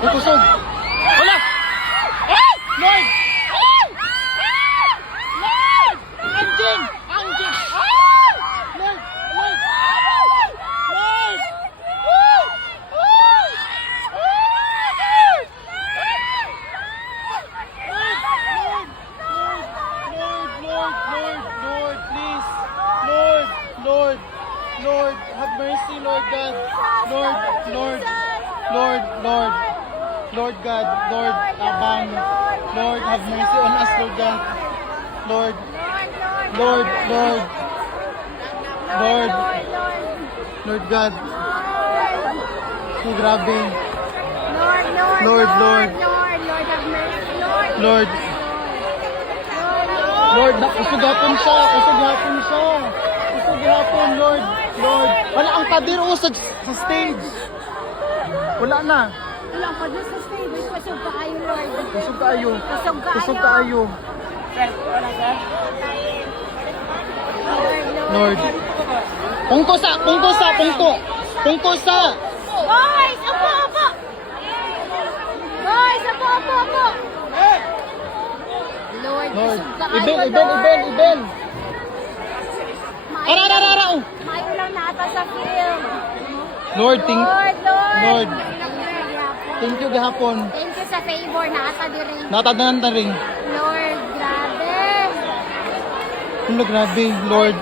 Kusog. Wala! Lord! Lord! Anjing! Anjing! Lord! Lord! Lord! Lord, please. Lord, have mercy, Lord God. Lord God, Lord, abang. Lord, have mercy on us, Lord God. Lord God. Oh, grabe. Lord, kusog hapon siya, Lord. Wala ang kadir sa stage. Wala na. Wala pa doon sa stage. Kusog kaayo, Lord. Kusog kaayo. Lord. Pungko sa. Boys! Apo! Boys! Apo! Lord, Lord. kusog kaayo, Ibel. Ara. Maayo lang nata sa film. Lord, Lord. thank you gahapon. Thank you sa favor na ata diri. Natadanan ta ring. Lord, grabe. Grabe, Lord.